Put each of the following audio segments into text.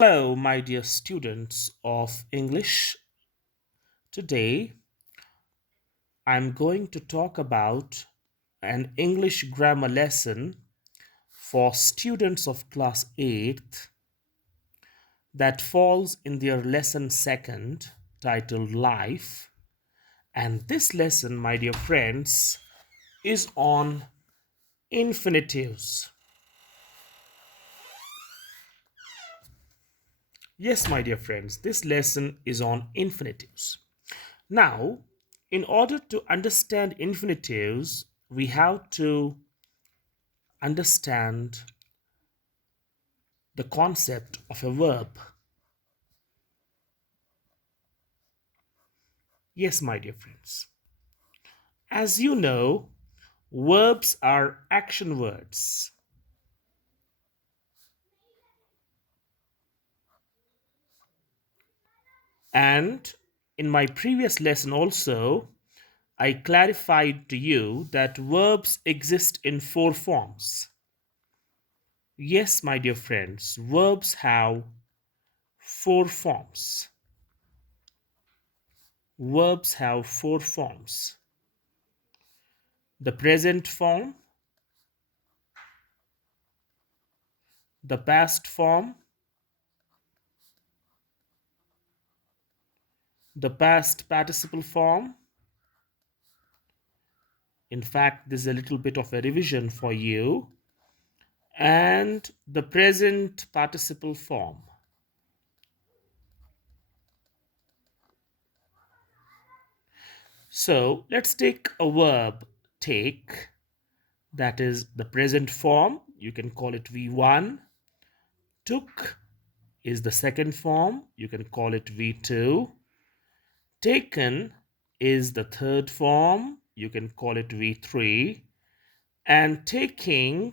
Hello, my dear students of English. Today, I'm going to talk about an English grammar lesson for students of class 8th that falls in their lesson second titled Life. And this lesson, my dear friends, is on infinitives. Yes, my dear friends, this lesson is on infinitives. Now, in order to understand infinitives, we have to understand the concept of a verb. Yes, my dear friends. As you know, verbs are action words. And in my previous lesson also, I clarified to you that verbs exist in four forms. Yes, my dear friends, verbs have four forms. Verbs have four forms: the present form, the past form, the past participle form. In fact, this is a little bit of a revision for you, and the present participle form. So let's take a verb take, that is the present form. You can call it V1. Took is the second form. You can call it V2. Taken is the third form. You can call it V3. And taking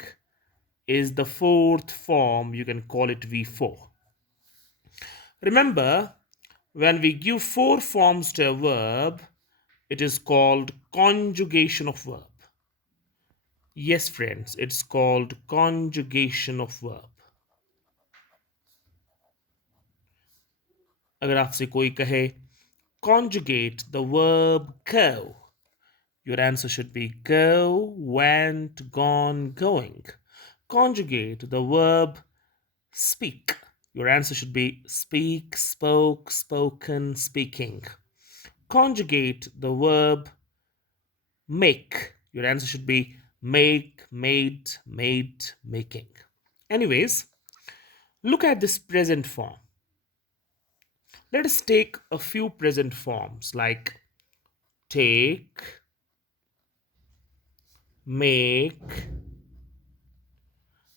is the fourth form. You can call it V4. Remember, when we give four forms to a verb, it is called conjugation of verb. Yes, friends, it's called conjugation of verb. अगर आपसे कोई कहे conjugate the verb go, your answer should be go, went, gone, going. Conjugate the verb speak. Your answer should be speak, spoke, spoken, speaking. Conjugate the verb make. Your answer should be make, made, made, making. Anyways, look at this present form. Let us take a few present forms like take, make,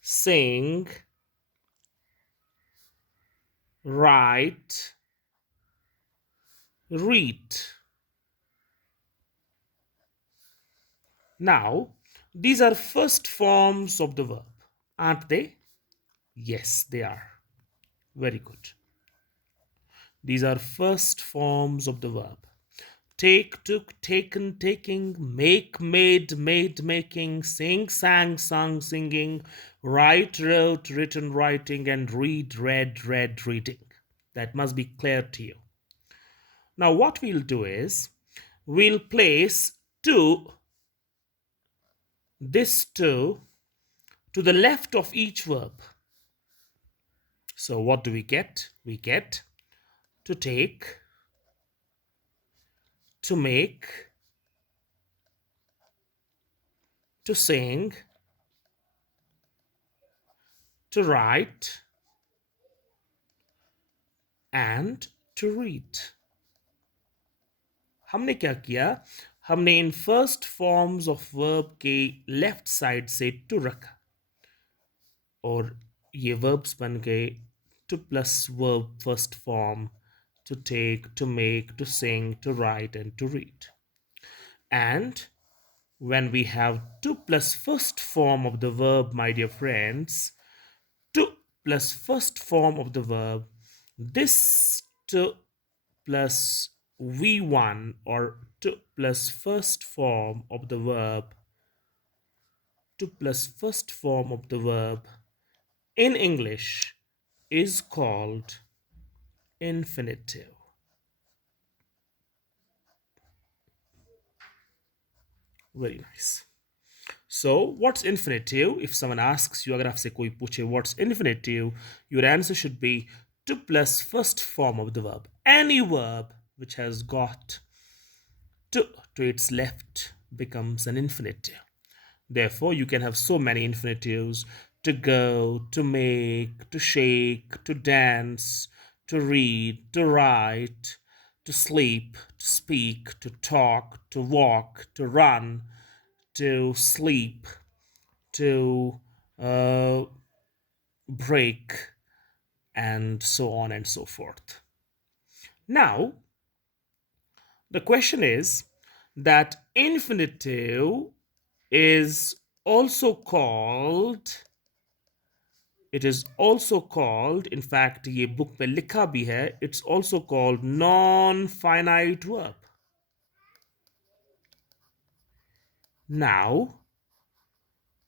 sing, write, read. Now, these are first forms of the verb, aren't they? Yes, they are. Very good. These are first forms of the verb. Take, took, taken, taking, make, made, made, making, sing, sang, sung, singing, write, wrote, written, writing, and read, read, read, reading. That must be clear to you. Now, what we'll do is we'll place this to the left of each verb. So, what do we get? We get to take, to make, to sing, to write, and to read. हमने क्या किया? हमने in first forms of verb के left side से to रखा और ये verbs बन गए two plus verb first form, to take, to make, to sing, to write, and to read. And when we have to plus first form of the verb, my dear friends, to plus first form of the verb, this to plus v1 or to plus first form of the verb, to plus first form of the verb in English is called infinitive. Very nice. So, what's infinitive? If someone asks you, अगर आपसे कोई पूछे what's infinitive, your answer should be to plus first form of the verb. Any verb which has got to its left becomes an infinitive. Therefore, you can have so many infinitives: to go, to make, to shake, to dance, to read, to write, to sleep, to speak, to talk, to walk, to run, to sleep, to uh, break, and so on and so forth. Now, the question is that infinitive is also called, it is also called, in fact ये book में लिखा भी है, it's also called non-finite verb. Now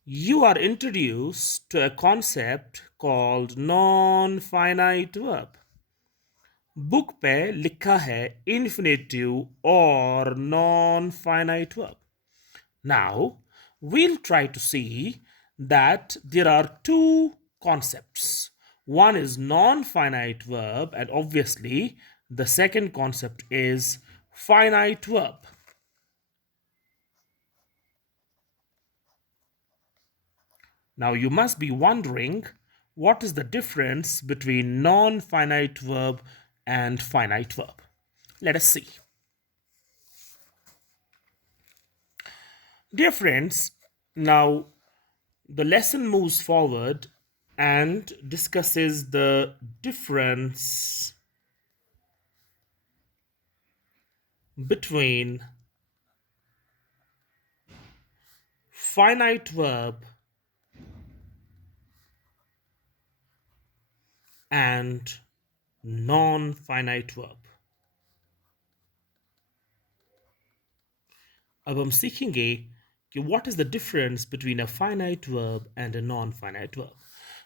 you are introduced to a concept called non-finite verb. Book पे लिखा है infinitive or non-finite verb. Now, we'll try to see that there are two concepts. One is non-finite verb, and obviously the second concept is finite verb. Now, you must be wondering, what is the difference between non-finite verb and finite verb? Let us see. Dear friends, now the lesson moves forward and discusses the difference between finite verb and non-finite verb. अब हम सीखेंगे कि what is the difference between a finite verb and a non-finite verb.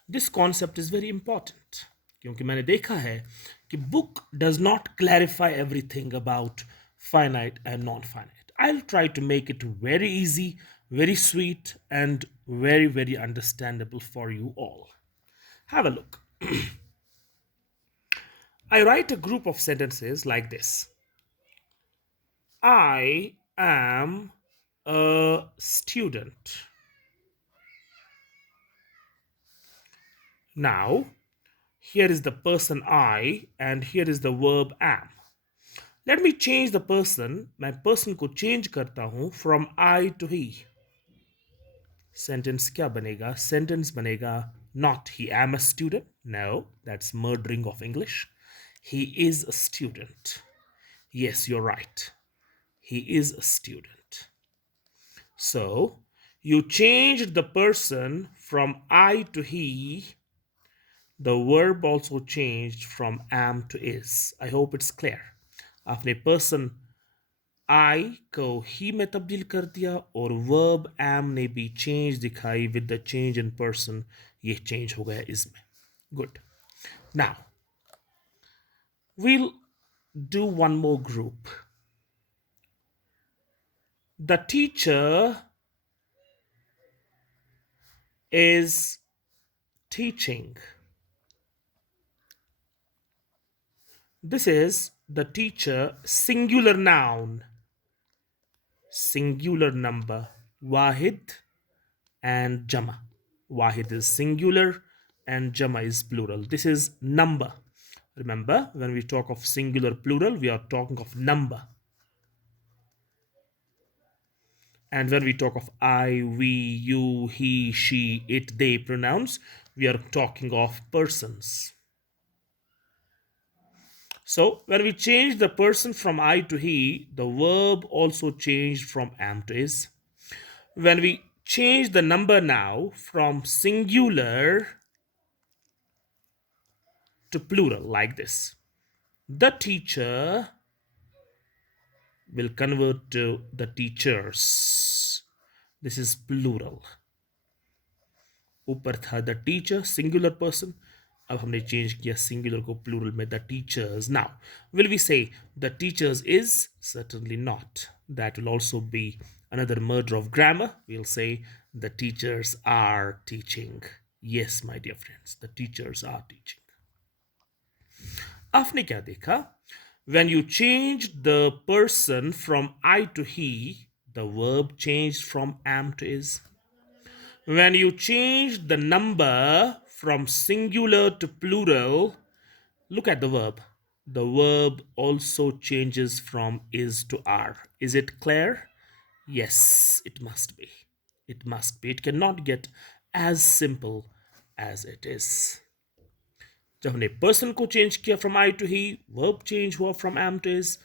This concept is very important क्योंकि मैंने देखा है कि book does not clarify everything about finite and non-finite. I'll try to make it very easy, very sweet, and very, very understandable for you all. Have a look. I write a group of sentences like this. I am a student. Now, here is the person I and here is the verb am. Let me change the person. मैं person को change करता हूँ from I to he. Sentence क्या बनेगा? Sentence बनेगा not he am a student. No, that's murdering of English. He is a student. Yes, you're right. He is a student. So, you changed the person from I to he. The verb also changed from am to is. I hope it's clear. आपने person I को he में तब्दील कर दिया और verb am ने भी change दिखाई with the change in person. ये change हो गया is में. Good. Now, we'll do one more group. The teacher is teaching. This is the teacher, singular noun, singular number, wahid and jama. Wahid is singular and jama is plural. This is number. Remember, when we talk of singular plural, we are talking of number. And when we talk of I, we, you, he, she, it, they pronouns, we are talking of persons. So when we change the person from I to he, the verb also changed from am to is. When we change the number now from singular to plural like this, the teacher will convert to the teachers. This is plural. ऊपर था the teacher, singular person. अब हमने change किया singular को plural में, the teachers. Now will we say the teachers is? Certainly not. That will also be another murder of grammar. We'll say the teachers are teaching. Yes, my dear friends, the teachers are teaching. आपने क्या देखा? When you changed the person from I to he, the verb changed from am to is. When you changed the number from singular to plural, look at the verb. The verb also changes from is to are. Is it clear? Yes, it must be. It must be. It cannot get as simple as it is. जब हमने person को change किया from I to he, verb change हुआ from am to is.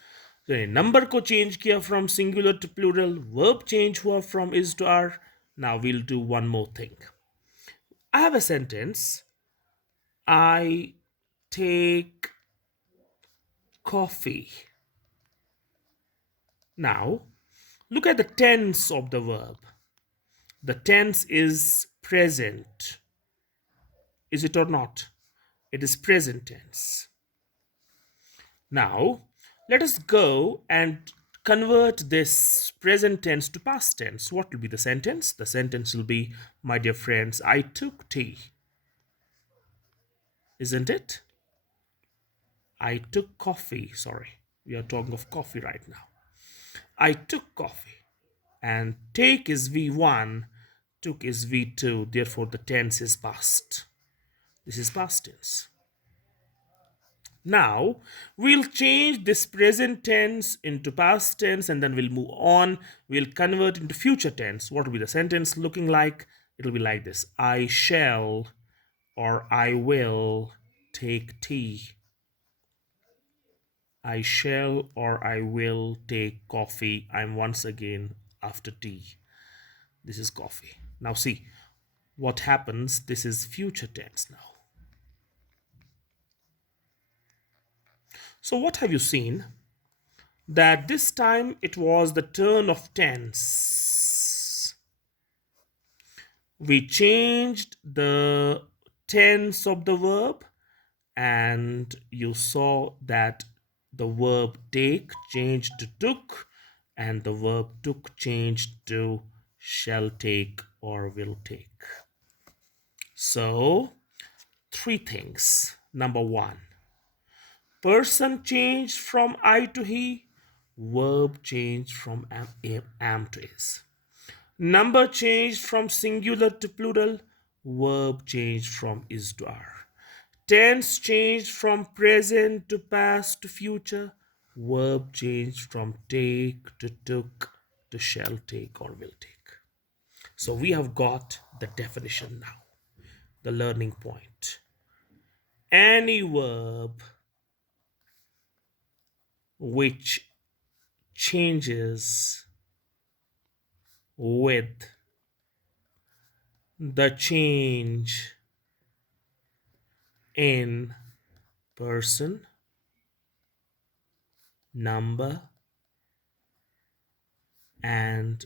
जब हमने number को change किया from singular to plural, verb change हुआ from is to are. Now we'll do one more thing. I have a sentence. I take coffee. Now, look at the tense of the verb. The tense is present. Is it or not? It is present tense. Now, let us go and convert this present tense to past tense. What will be the sentence? The sentence will be, my dear friends, I took tea. Isn't it? I took coffee. Sorry, we are talking of coffee right now. I took coffee. And take is V1, took is V2. Therefore, the tense is past. This is past tense. Now, we'll change this present tense into past tense and then we'll move on. We'll convert into future tense. What will be the sentence looking like? It'll be like this. I shall or I will take tea. I shall or I will take coffee. I'm once again after tea. This is coffee. Now see what happens. This is future tense now. So what have you seen? That this time it was the turn of tense. We changed the tense of the verb and you saw that the verb take changed to took and the verb took changed to shall take or will take. So, three things. Number one, person changed from I to he, verb changed from am to is. Number changed from singular to plural, verb changed from is to are. Tense changed from present to past to future, verb changed from take to took to shall take or will take. So we have got the definition now, the learning point. Any verb which changes with the change in person, number, and